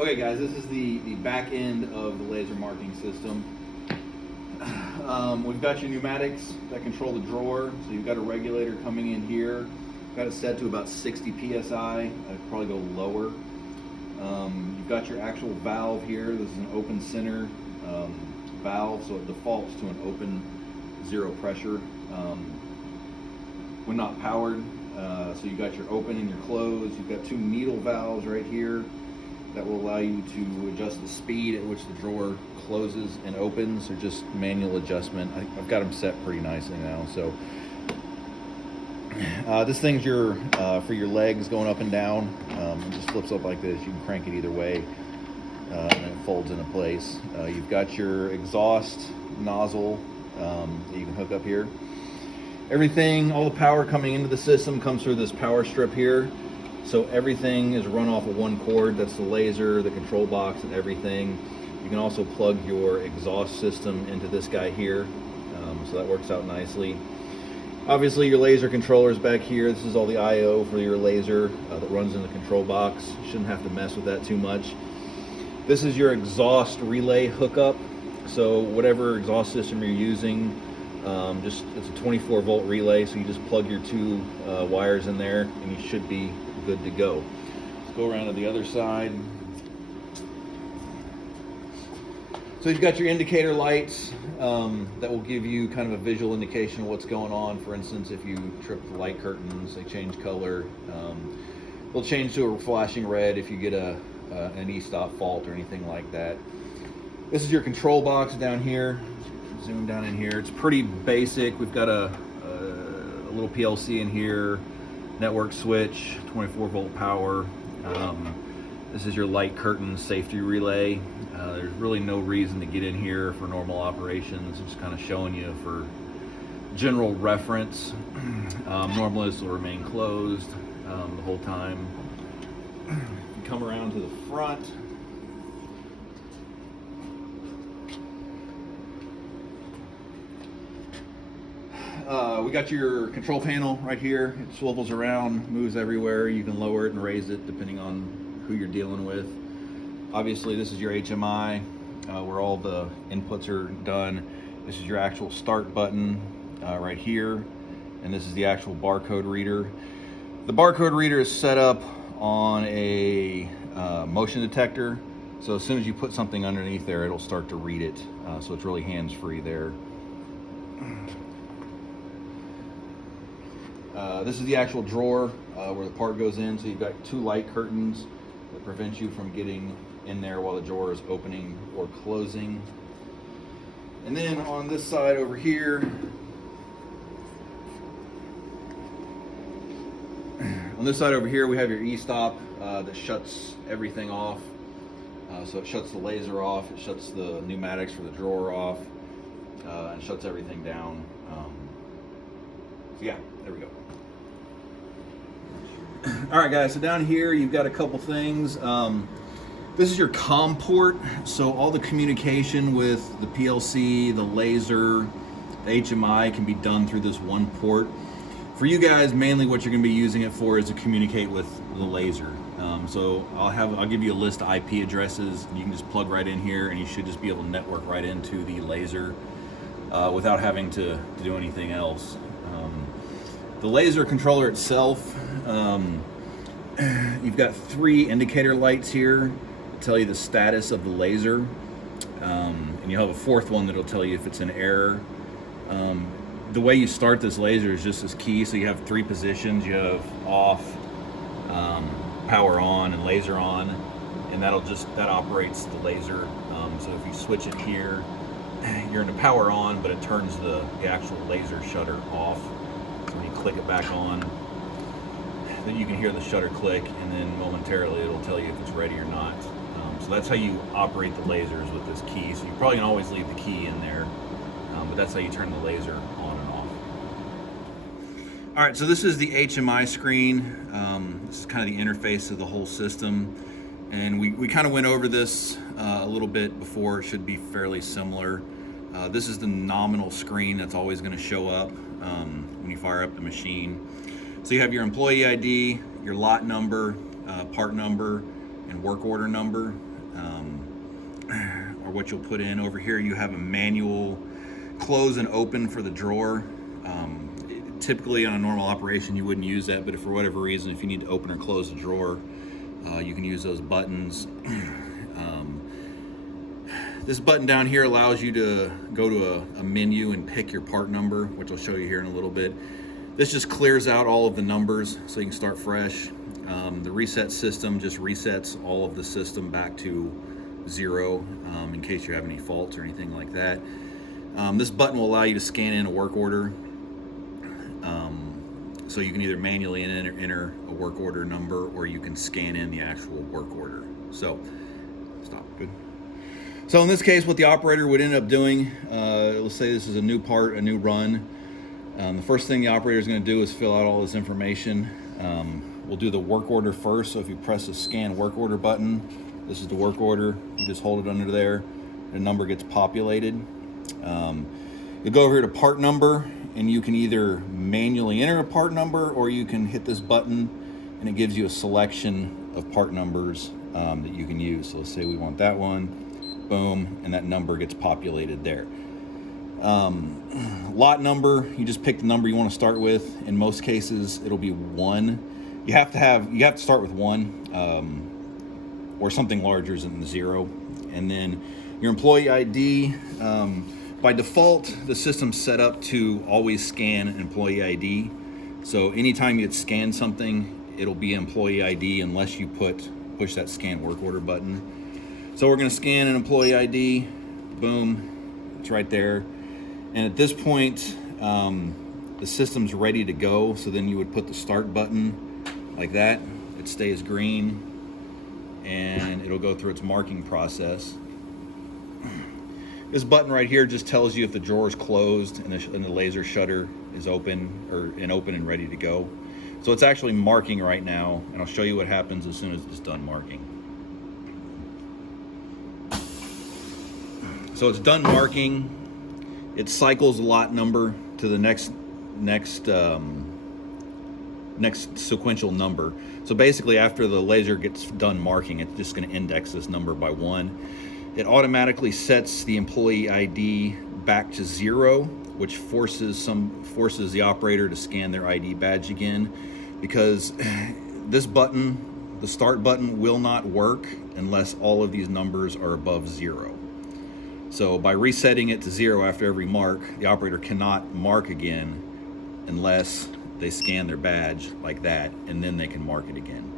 Okay guys, this is the back end of the laser marking system. We've got your pneumatics that control the drawer. So you've got a regulator coming in here. Got it set to about 60 PSI. I'd probably go lower. You've got your actual valve here. This is an open center valve, so it defaults to an open zero pressure when not powered. So you've got your open and your close. You've got two needle valves right here that will allow you to adjust the speed at which the drawer closes and opens, or just manual adjustment. I've got them set pretty nicely now. So this thing's your for your legs going up and down. It just flips up like this. You can crank it either way, and it folds into place. You've got your exhaust nozzle that you can hook up here. Everything, all the power coming into the system comes through this power strip here. So everything is run off of one cord. That's the laser, the control box, and everything. You can also plug your exhaust system into this guy here. So that works out nicely. Obviously your laser controller is back here. This is all the I/O for your laser that runs in the control box. You shouldn't have to mess with that too much. This is your exhaust relay hookup. So whatever exhaust system you're using, it's a 24 volt relay, so you just plug your two wires in there and you should be good to go. Let's go around to the other side. So you've got your indicator lights that will give you kind of a visual indication of what's going on. For instance, if you trip the light curtains, they change color. They'll change to a flashing red if you get an e-stop fault or anything like that. This is your control box down here. Zoom down in here. It's pretty basic. We've got a little PLC in here, network switch, 24 volt power. This is your light curtain safety relay. There's really no reason to get in here for normal operations. I'm just kind of showing you for general reference. Normally this will remain closed the whole time. If you come around to the front, we got your control panel right here. It swivels around, moves everywhere. You can lower it and raise it depending on who you're dealing with. Obviously this is your HMI where all the inputs are done. This is your actual start button right here, and this is the actual barcode reader. The barcode reader is set up on a motion detector, so as soon as you put something underneath there, it'll start to read it. So it's really hands-free there. This is the actual drawer where the part goes in. So you've got two light curtains that prevent you from getting in there while the drawer is opening or closing. And then on this side over here, we have your e-stop that shuts everything off. So it shuts the laser off, it shuts the pneumatics for the drawer off, and shuts everything down. So yeah, there we go. All right guys, so down here you've got a couple things. This is your COM port, so all the communication with the PLC, the laser, the HMI can be done through this one port. For you guys, mainly what you're going to be using it for is to communicate with the laser. So I'll give you a list of IP addresses. You can just plug right in here and you should just be able to network right into the laser without having to do anything else. The laser controller itself, you've got 3 indicator lights here to tell you the status of the laser, and you'll have a 4th one that'll tell you if it's in error. The way you start this laser is just this key, so you have 3 positions. You have off, power on, and laser on, and that operates the laser. So if you switch it here, you're in the power on, but it turns the actual laser shutter off. So when you click it back on, then you can hear the shutter click, and then momentarily it'll tell you if it's ready or not. So that's how you operate the lasers with this key. So you probably can always leave the key in there, but that's how you turn the laser on and off. All right, so this is the HMI screen. This is kind of the interface of the whole system. And we kind of went over this a little bit before. It should be fairly similar. This is the nominal screen that's always going to show up when you fire up the machine. So you have your employee ID, your lot number, part number, and work order number. or what you'll put in. Over here you have a manual close and open for the drawer. Typically on a normal operation you wouldn't use that, but if for whatever reason, if you need to open or close the drawer, you can use those buttons. This button down here allows you to go to a menu and pick your part number, which I'll show you here in a little bit. This just clears out all of the numbers so you can start fresh. The reset system just resets all of the system back to 0 in case you have any faults or anything like that. This button will allow you to scan in a work order. So you can either manually enter a work order number, or you can scan in the actual work order. So, stop, good. So in this case, what the operator would end up doing, let's say this is a new part, a new run. The first thing the operator is going to do is fill out all this information. We'll do the work order first. So if you press the scan work order button, this is the work order. You just hold it under there. The number gets populated. You go over here to part number, and you can either manually enter a part number, or you can hit this button and it gives you a selection of part numbers that you can use. So let's say we want that one, boom, and that number gets populated there. Lot number, you just pick the number you want to start with. In most cases, it'll be 1. You have to start with 1 or something larger than 0. And then your employee ID, by default, the system's set up to always scan an employee ID. So anytime you scan something, it'll be employee ID unless you push that scan work order button. So we're gonna scan an employee ID, boom, it's right there. And at this point, the system's ready to go. So then you would put the start button like that. It stays green and it'll go through its marking process. This button right here just tells you if the drawer is closed and the laser shutter is open and ready to go. So it's actually marking right now, and I'll show you what happens as soon as it's done marking. So it's done marking. It cycles the lot number to the next sequential number. So basically, after the laser gets done marking, it's just going to index this number by 1. It automatically sets the employee ID back to 0, which forces the operator to scan their ID badge again, because this button, the start button, will not work unless all of these numbers are above 0. So by resetting it to 0 after every mark, the operator cannot mark again unless they scan their badge like that, and then they can mark it again.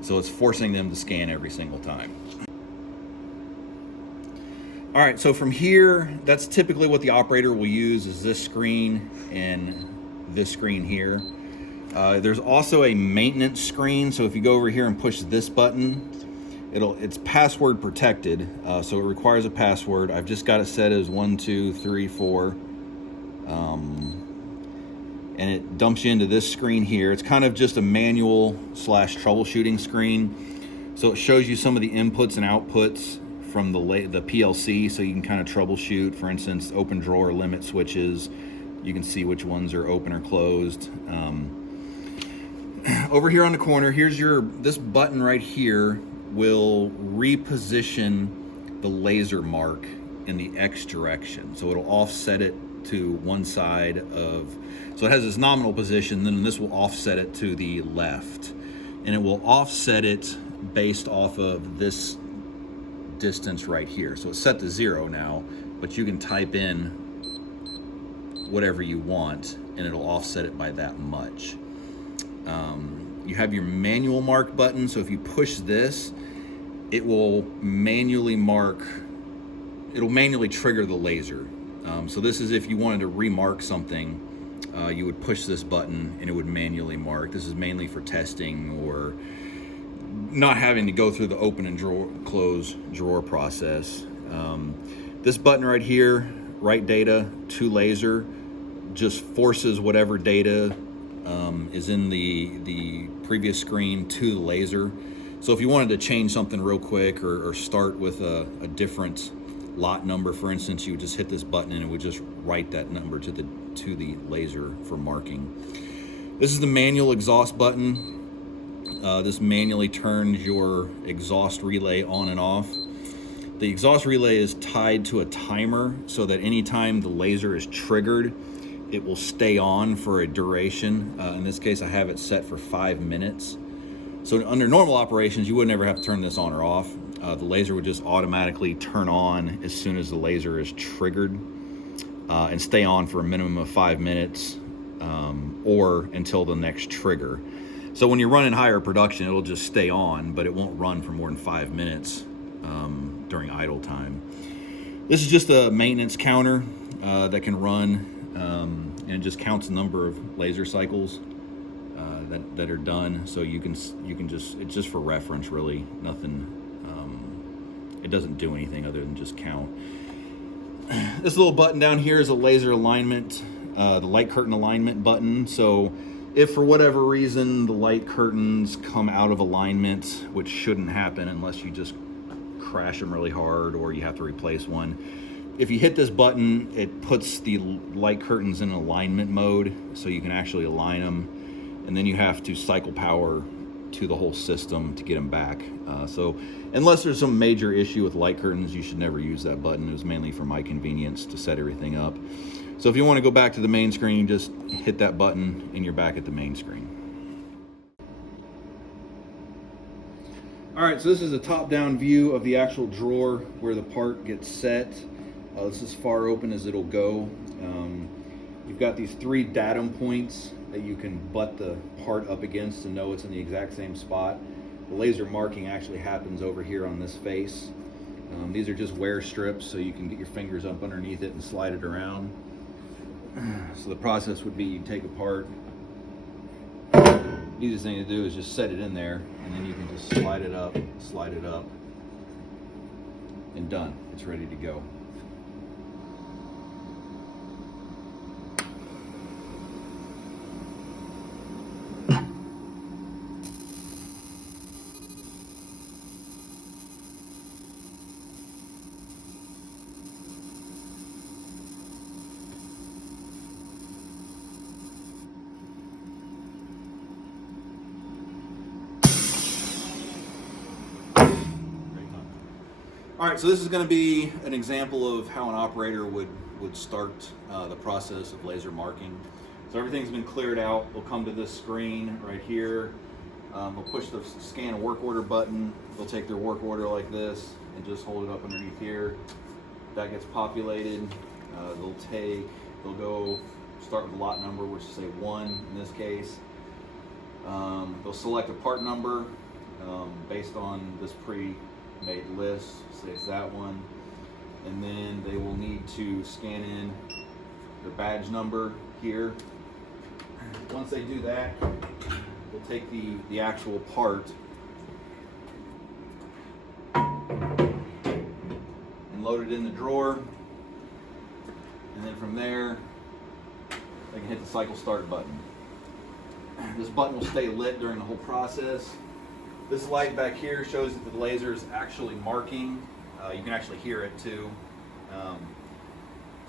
So it's forcing them to scan every single time. All right, so from here, that's typically what the operator will use, is this screen and this screen here. There's also a maintenance screen, so if you go over here and push this button, it's password protected, so it requires a password. I've just got it set as 1, 2, 3, 4, and it dumps you into this screen here. It's kind of just a manual / troubleshooting screen, so it shows you some of the inputs and outputs from the PLC, so you can kind of troubleshoot. For instance, open drawer limit switches, you can see which ones are open or closed. Over here on the corner, this button right here will reposition the laser mark in the X direction. So it'll offset it to one side so it has its nominal position, then this will offset it to the left. And it will offset it based off of this distance right here. So it's set to 0 now, but you can type in whatever you want and it'll offset it by that much. You have your manual mark button, so if you push this, it will manually trigger the laser. So this is if you wanted to remark something, you would push this button and it would manually mark. This is mainly for testing or not having to go through the open and close drawer process. This button right here, write data to laser, just forces whatever data is in the previous screen to the laser. So if you wanted to change something real quick or start with a different lot number, for instance, you would just hit this button and it would just write that number to the laser for marking. This is the manual exhaust button. This manually turns your exhaust relay on and off. The exhaust relay is tied to a timer so that anytime the laser is triggered, it will stay on for a duration. In this case, I have it set for 5 minutes. So under normal operations, you would never have to turn this on or off. The laser would just automatically turn on as soon as the laser is triggered and stay on for a minimum of 5 minutes or until the next trigger. So when you're running higher production, it'll just stay on, but it won't run for more than 5 minutes during idle time. This is just a maintenance counter that can run, and it just counts the number of laser cycles that are done. So you can just, it's just for reference, really. Nothing. It doesn't do anything other than just count. This little button down here is a laser alignment, the light curtain alignment button. So if for whatever reason the light curtains come out of alignment, which shouldn't happen unless you just crash them really hard or you have to replace one, if you hit this button, it puts the light curtains in alignment mode so you can actually align them, and then you have to cycle power to the whole system to get them back. So unless there's some major issue with light curtains, you should never use that button. It was mainly for my convenience to set everything up. So if you want to go back to the main screen, just hit that button and you're back at the main screen. All right, so this is a top-down view of the actual drawer where the part gets set. This is as far open as it'll go. You've got these 3 datum points that you can butt the part up against to know it's in the exact same spot. The laser marking actually happens over here on this face. These are just wear strips, so you can get your fingers up underneath it and slide it around. So the process would be you take a part. Easiest thing to do is just set it in there, and then you can just slide it up, and done. It's ready to go. All right, so this is going to be an example of how an operator would start the process of laser marking. So everything's been cleared out. We'll come to this screen right here. We'll push the scan a work order button. They'll take their work order like this and just hold it up underneath here. That gets populated. They'll go start with a lot number, which is say 1 in this case. They'll select a part number based on this pre-made list, say it's that one, and then they will need to scan in their badge number here. Once they do that, they'll take the actual part and load it in the drawer, and then from there they can hit the cycle start button. This button will stay lit during the whole process. This light back here shows that the laser is actually marking. You can actually hear it too.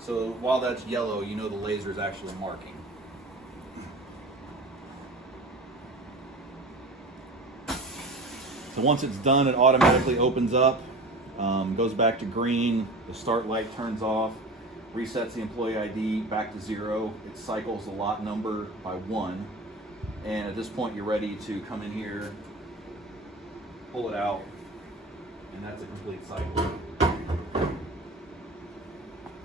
So while that's yellow, you know the laser is actually marking. So once it's done, it automatically opens up, goes back to green, the start light turns off, resets the employee ID back to 0. It cycles the lot number by 1. And at this point, you're ready to come in here, pull it out, and that's a complete cycle.